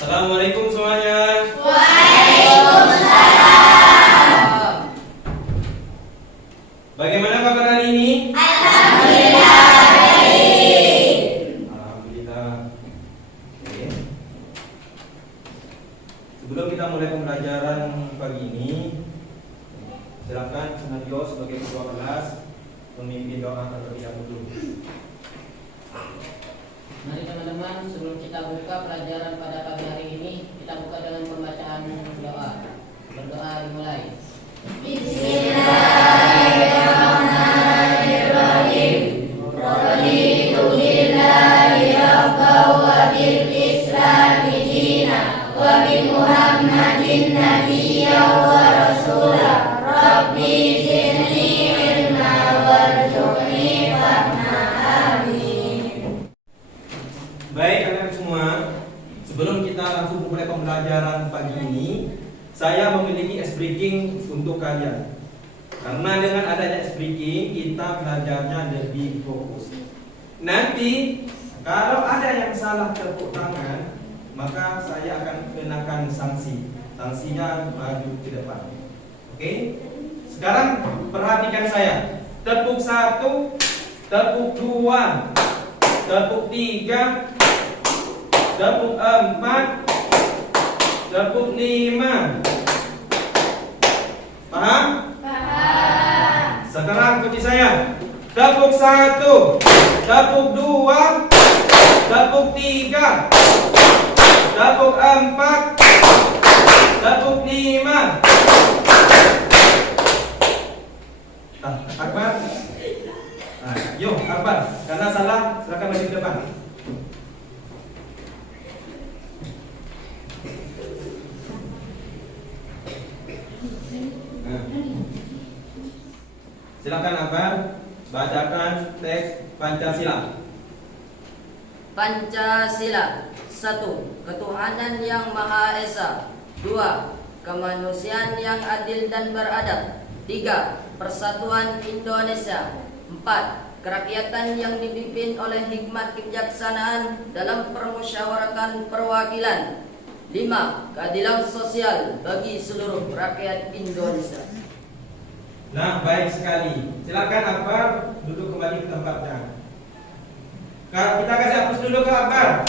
Assalamualaikum semuanya. Waalaikumsalam. Bagaimana kabar hari ini? Alhamdulillah baik. Alhamdulillah. Oke. Sebelum kita mulai pembelajaran pagi ini, silakan Nadio sebagai ketua kelas memimpin doa terlebih dahulu. Mari teman-teman, sebelum kita buka pelajaran pada pagi hari ini, kita buka dengan pembacaan doa. Berdoa dimulai. Bismillahirrahmanirrahim. Raditu billahi rabban wa bil islami dinan wa bi Muhammadin nabiyyan wa rasulah. Rabbi zidni ilma warzuqni fahma. Amin. Baik anak-anak semua, sebelum kita langsung mulai pembelajaran pagi ini, saya memiliki ice breaking untuk kalian. Karena dengan adanya ice breaking, kita belajarnya lebih fokus. Nanti kalau ada yang salah tepuk tangan, maka saya akan kenakan sanksi. Sanksinya maju ke depan. Oke? Sekarang perhatikan saya. Tepuk 1, tepuk 2, tepuk 3, tepuk 4, tepuk 5. Paham? Paham. Sekarang ikuti saya. Tepuk 1, tepuk 2, tepuk 3, tepuk 4, tepuk 5. Akbar. Yuk Akbar. Karena salah, silakan maju ke depan. Silakan Akbar, bacakan teks Pancasila. Pancasila. 1. Ketuhanan yang Maha Esa. 2. Kemanusiaan yang adil dan beradab. 3. Persatuan Indonesia. 4. Kerakyatan yang dipimpin oleh hikmat kebijaksanaan dalam permusyawaratan perwakilan. 5. Keadilan sosial bagi seluruh rakyat Indonesia. Nah, baik sekali. Silakan Akbar duduk kembali ke tempatnya. Kita kasih hapus dulu ke Akbar.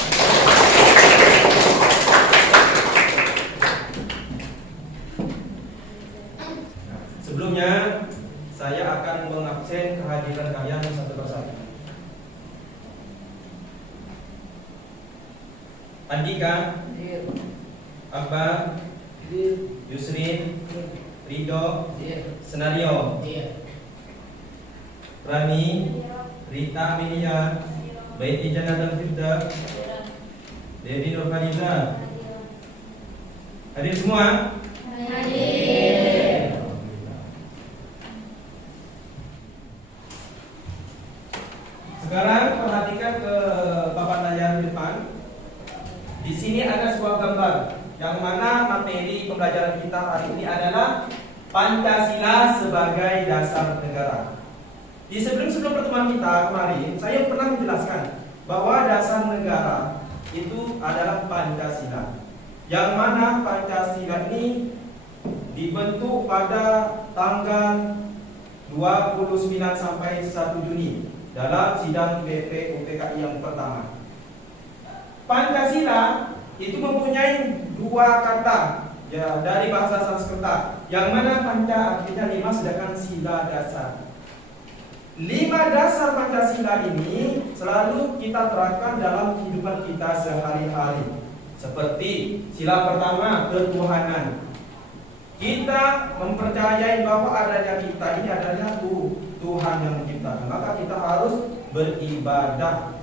Sebelumnya, saya akan mengabsen kehadiran kalian satu persatu. Andika, Akbar, Yusrin, Ridho, Senario, Rani, Rita Amelia, Baiti Janatan Firda, Devi Nurfaliza. Hadir semua? Hadir. Sekarang perhatikan ke papan layar depan. Di sini ada sebuah gambar yang mana materi pembelajaran kita hari ini adalah Pancasila sebagai dasar negara. Di sebelum pertemuan kita kemarin, saya pernah menjelaskan bahwa dasar negara itu adalah Pancasila. Yang mana Pancasila ini dibentuk pada tanggal 29 sampai 1 Juni dalam sidang BPUPKI yang pertama. Pancasila itu mempunyai dua kata ya, dari bahasa Sanskerta, yang mana panca artinya 5, sedangkan sila dasar. 5 dasar Pancasila ini selalu kita terapkan dalam kehidupan kita sehari-hari. Seperti sila pertama, ketuhanan. Kita mempercayai bahwa adanya kita ini adalah Tuhan yang menciptakan. Maka kita harus beribadah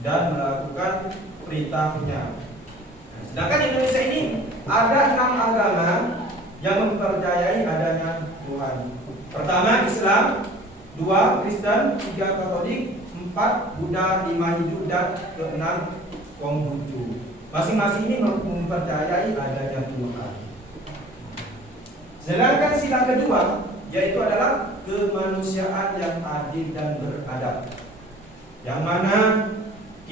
dan melakukan perintahnya. Sedangkan di Indonesia ini ada 6 agama yang mempercayai adanya Tuhan. Pertama Islam, 2 Kristen, 3 Katolik, 4 Buddha, 5 Hindu, dan ke-6 Konghucu. Masing-masing ini mempercayai adanya Tuhan. Sedangkan sila kedua yaitu adalah kemanusiaan yang adil dan beradab. Yang mana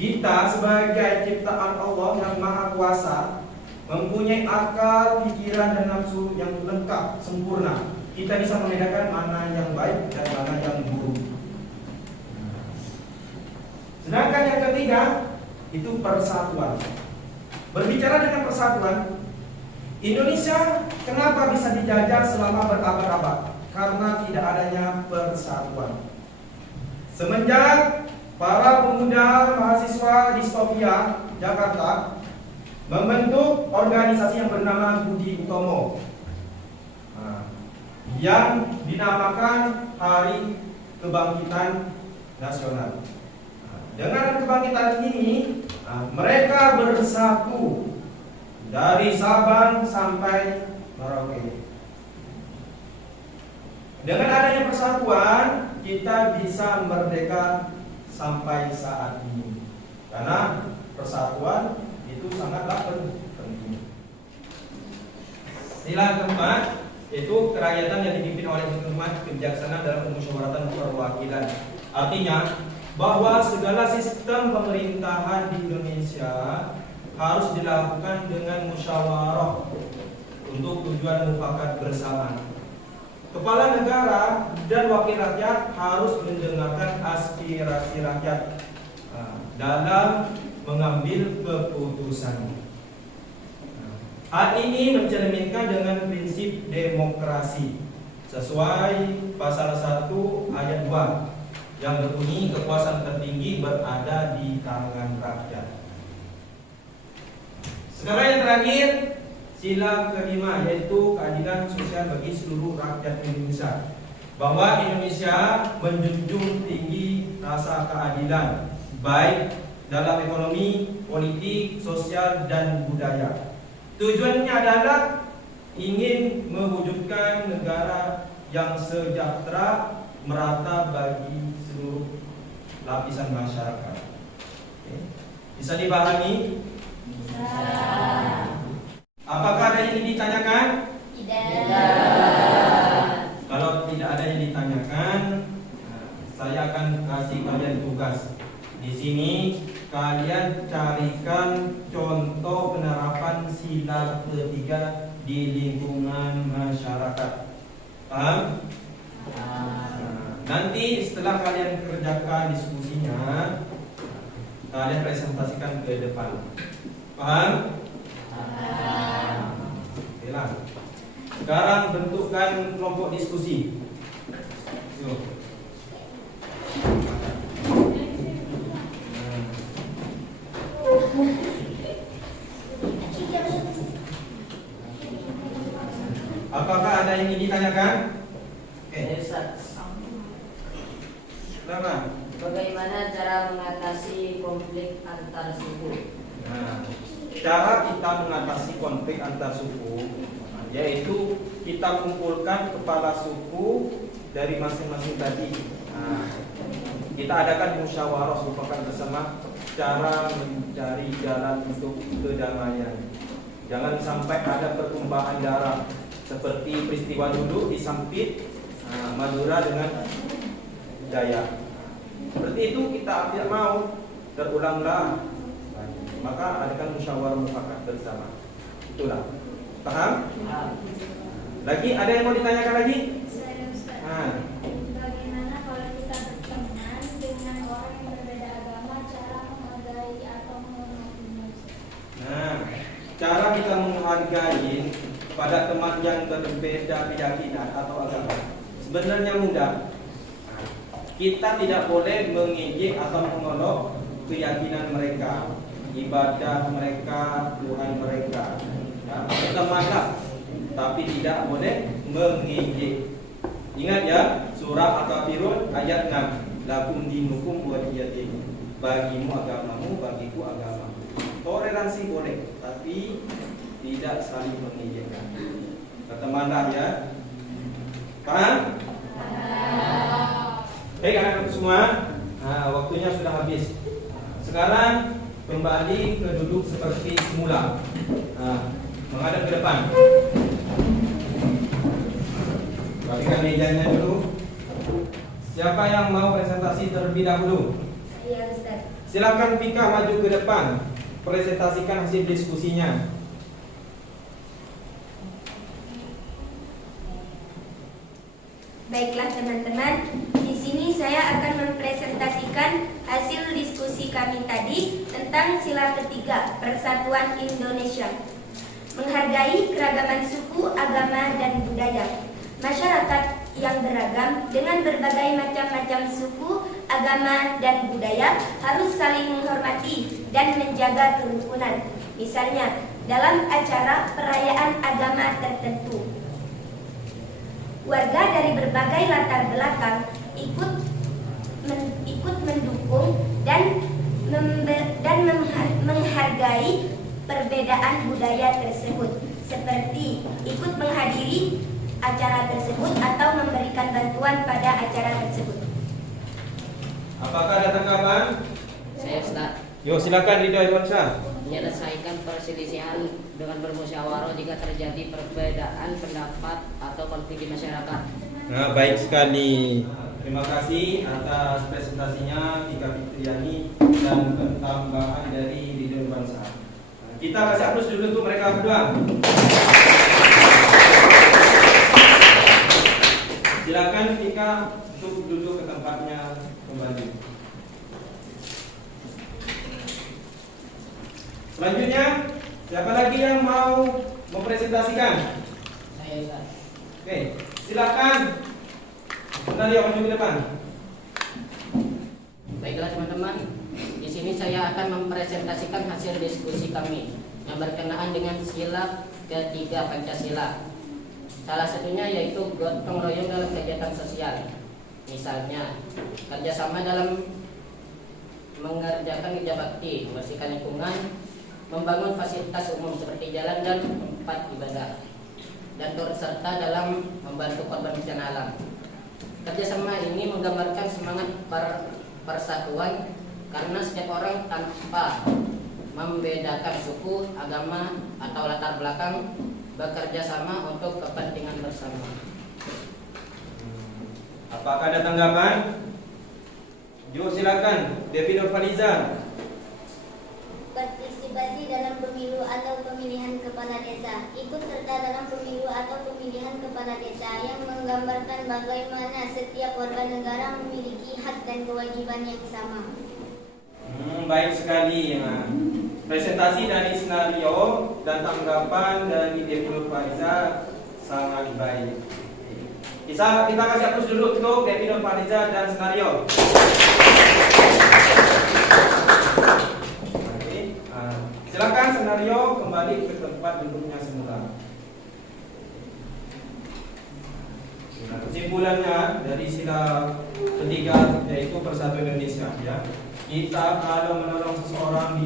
kita sebagai ciptaan Allah yang Maha Kuasa mempunyai akal, pikiran, dan nafsu yang lengkap, sempurna, kita bisa membedakan mana yang baik dan mana yang buruk. Sedangkan yang ketiga itu persatuan. Berbicara dengan persatuan, Indonesia kenapa bisa dijajah selama berabad-abad? Karena tidak adanya persatuan. Semenjak para pemuda mahasiswa di Sofia, Jakarta membentuk organisasi yang bernama Budi Utomo, yang dinamakan Hari Kebangkitan Nasional. Dengan kebangkitan ini, mereka bersatu dari Sabang sampai Merauke. Dengan adanya persatuan, kita bisa merdeka sampai saat ini. Karena persatuan itu sangatlah penting. Sila keempat itu kerakyatan yang dipimpin oleh hikmat kebijaksanaan dalam pemusyawaratan perwakilan. Artinya bahwa segala sistem pemerintahan di Indonesia harus dilakukan dengan musyawarah untuk tujuan mufakat bersama. Kepala negara dan wakil rakyat harus mendengarkan aspirasi rakyat dalam mengambil keputusan. Hal ini mencerminkan dengan prinsip demokrasi sesuai pasal 1 ayat 2 yang berbunyi kekuasaan tertinggi berada di tangan rakyat. Sekarang yang terakhir, sila kelima, yaitu keadilan sosial bagi seluruh rakyat Indonesia. Bahwa Indonesia menjunjung tinggi rasa keadilan, baik dalam ekonomi, politik, sosial, dan budaya. Tujuannya adalah ingin mewujudkan negara yang sejahtera, merata bagi seluruh lapisan masyarakat. Bisa dipahami? Bisa. Apakah ada yang ditanyakan? Tidak. Kalau tidak ada yang ditanyakan, saya akan kasih kalian tugas. Di sini kalian carikan contoh penerapan sila ketiga di lingkungan masyarakat. Paham? Nanti setelah kalian kerjakan diskusinya, kalian presentasikan ke depan. Paham? Oke lah. Sekarang bentukkan kelompok diskusi. Yuk. Apakah ada yang ingin ditanyakan? Ustaz, Kenapa? bagaimana cara mengatasi konflik antar suku? Nah, cara kita mengatasi konflik antar suku yaitu kita kumpulkan kepala suku dari masing-masing tadi. Nah, kita adakan musyawarah mufakat bersama cara mencari jalan untuk kedamaian. Jangan sampai ada pertumpahan darah seperti peristiwa dulu di Sampit, Madura dengan Jaya. Seperti itu kita tidak mau terulanglah. Maka adakan musyawarah mufakat bersama. Itulah. Paham? Lagi ada yang mau ditanyakan lagi? Saya Ustaz. Bagaimana kalau kita berteman dengan orang yang berbeda agama, cara menghargai atau menghormatinya? Nah, cara kita menghargai pada teman yang berbeda keyakinan atau agama sebenarnya mudah. Kita tidak boleh mengejek atau menolak keyakinan mereka, ibadah mereka, Tuhan mereka. Ya, bertemanlah, tapi tidak boleh mengejek. Ingat ya, surah Al-Kafirun ayat 6. Lakum dinukum waliyadin. Bagimu agamamu, bagiku agamamu. Toleransi boleh, tapi tidak saling mengejekkan. Bertemanlah ya. Paham? Baik anak-anak semua, waktunya sudah habis. Sekarang kembali ke duduk seperti semula, menghadap ke depan. Rapikan mejanya dulu. Siapa yang mau presentasi terlebih dahulu? Saya Ustaz. Silakan Vika maju ke depan, presentasikan hasil diskusinya. Baiklah teman-teman, di sini saya akan mempresentasikan hasil diskusi kami tadi tentang sila ketiga, Persatuan Indonesia. Menghargai keragaman suku, agama, dan budaya. Masyarakat yang beragam dengan berbagai macam-macam suku, agama, dan budaya harus saling menghormati dan menjaga kerukunan. Misalnya, dalam acara perayaan agama tertentu. Warga dari berbagai latar belakang ikut mendukung dan menghargai perbedaan budaya tersebut, seperti ikut menghadiri acara tersebut atau memberikan bantuan pada acara tersebut. Apakah ada tanggapan? Saya Ustaz. Yo, silakan Ridho Irwansyah. Menyelesaikan perselisihan dengan bermusyawarah jika terjadi perbedaan pendapat atau konflik di masyarakat. Nah, baik sekali. Terima kasih atas presentasinya Tika Fitriani dan tambahan dari Ridho Irwansyah. Nah, kita kasih aplaus dulu untuk mereka berdua. Silakan Tika untuk duduk ke tempatnya kembali. Selanjutnya, siapa lagi yang mau mempresentasikan? Saya Ustaz. Oke, silakan. Senario maju ke depan. Baiklah teman-teman, di sini saya akan mempresentasikan hasil diskusi kami yang berkenaan dengan sila ketiga Pancasila. Salah satunya yaitu gotong royong dalam kegiatan sosial. Misalnya, kerjasama dalam mengerjakan kerja bakti, membersihkan lingkungan, membangun fasilitas umum seperti jalan dan tempat ibadah, dan turut serta dalam membantu korban bencana alam. Kerjasama ini menggambarkan semangat persatuan karena setiap orang tanpa membedakan suku, agama, atau latar belakang bekerja sama untuk kepentingan bersama. Apakah ada tanggapan? Jo, silakan. Devi Nurfaliza. Partisipasi dalam pemilu atau pemilihan kepala desa. Ikut serta dalam pemilu atau pemilihan kepala desa yang menggambarkan bagaimana setiap warga negara memiliki hak dan kewajiban yang sama. Baik sekali. Nah, presentasi dari Senario dan tanggapan dari Devi Nurfaliza sangat baik. Kita kasih aplaus dulu untuk Devi Nurfaliza dan Senario. Silakan Senario kembali ke tempat duduknya semula. Nah, kesimpulannya dari sila ketiga yaitu Persatuan Indonesia, ya. Kita kalau menolong seseorang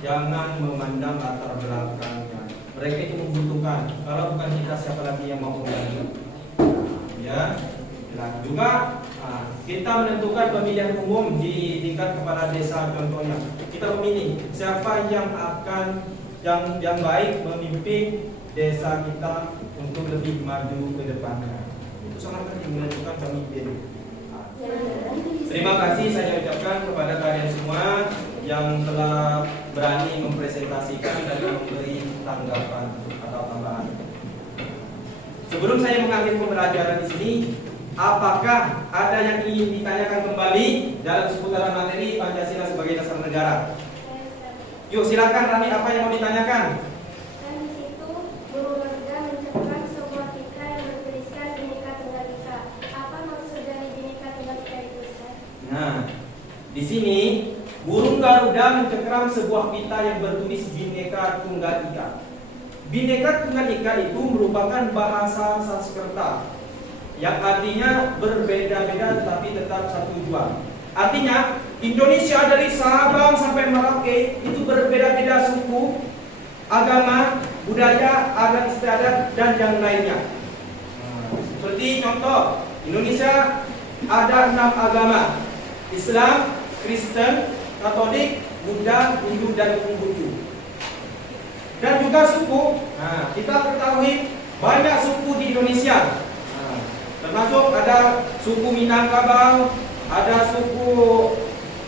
jangan memandang latar belakangnya. Mereka itu membutuhkan. Kalau bukan kita, siapa lagi yang mau membantu? Ya. Nah, juga kita menentukan pemilihan umum di tingkat kepala desa contohnya. Kita memilih siapa yang akan yang baik memimpin desa kita untuk lebih maju ke depannya. Itu sangat penting menentukan pemimpin. Terima kasih saya ucapkan kepada kalian semua yang telah berani mempresentasikan dan memberi tanggapan atau tambahan. Sebelum saya mengakhiri pembelajaran di sini, apakah ada yang ingin ditanyakan kembali dalam seputaran materi Pancasila sebagai dasar negara? Yuk silakan Rani, apa yang mau ditanyakan? Kan di situ Guru Garuda mencetak sebuah pita yang bertuliskan Bhinneka Tunggal Ika. Apa maksud dari Bhinneka Tunggal Ika itu, Ustaz? Nah, di sini burung Garuda mencengkeram sebuah pita yang bertulis Bhinneka Tunggal Ika. Bhinneka Tunggal Ika itu merupakan bahasa Sanskerta yang artinya berbeda-beda tetapi tetap satu tujuan. Artinya Indonesia dari Sabang sampai Merauke itu berbeda-beda suku, agama, budaya, adat istiadat dan yang lainnya. Seperti contoh, Indonesia ada 6 agama: Islam, Kristen, Katolik, Buddha, Hindu dan Konghucu. Dan juga suku. Nah, kita ketahui banyak suku di Indonesia. Termasuk ada suku Minangkabau, ada suku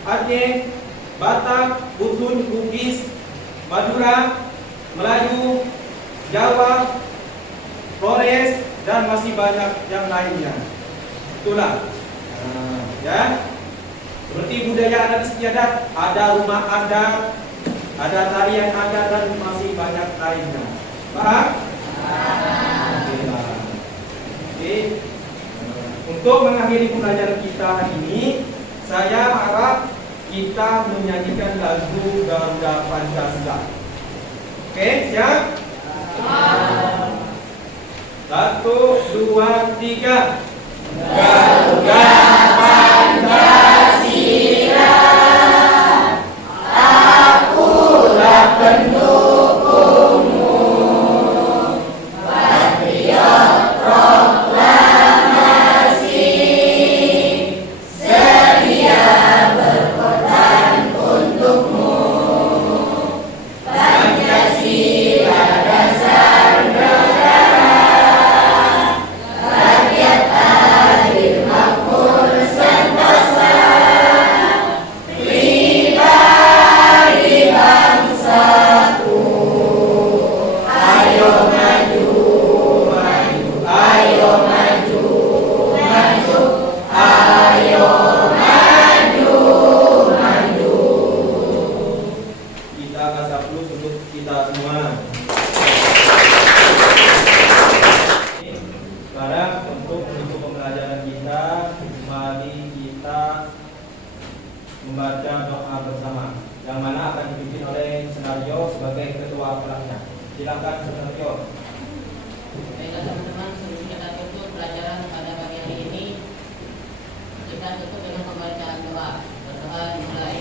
Aceh, Batak, Butun, Bugis, Madura, Melayu, Jawa, Flores, dan masih banyak yang lainnya. Itulah. Ya. Seperti budaya adat istiadat, ada rumah adat, ada tarian adat dan masih banyak lainnya. Paham? Oke. Untuk mengakhiri pembelajaran kita hari ini, saya harap kita menyanyikan lagu Garuda Pancasila. Oke, siap? 1, 2, 3. Garuda Pancasila, akulah pendukungmu, patriot proklamasi, sedia berkorban untukmu. Pancasila dasar negara, rakyat adil makmur sentosa, pribadi bangsaku. Ayo maju, maju, ayo maju, maju, ayo maju, maju. Kita kasih aplaus untuk kita semua. Sekarang untuk menutup pembelajaran kita, mari kita membaca doa bersama, yang mana akan dipimpin oleh Senario sebagai ketua pelaksananya. Silakan Senario. Baiklah teman-teman, sebelum kita tutup pelajaran pada pagi hari ini, kita tutup dengan pembacaan doa. Berdoa dimulai.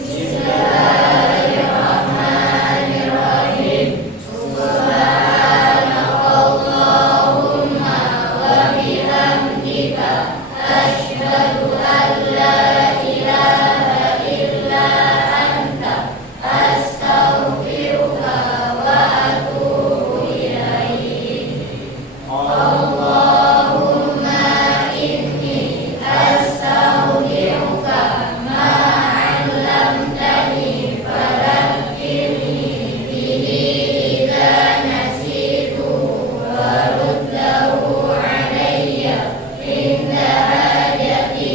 Bismillahirrahmanirrahim. Subhanakallahumma wa bihamdika, asyhadu an la ilaha illa anta, astaghfiruka wa atubu ilaik. Allahumma inni astaghfiruka ma 'allamtani fadhakkirni bihi idza nasitu waruddahu 'alayya inda hajati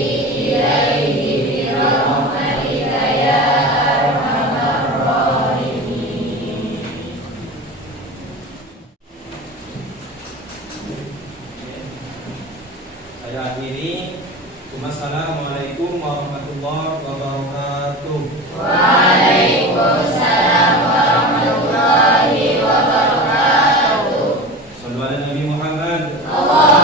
ilaihi birahmatika ya arhamar rahimin. Saya akhiri. Wassalamualaikum warahmatullahi wabarakatuh. Waalaikumsalam warahmatullahi wabarakatuh. Sallu ala Nabi Muhammad. Allah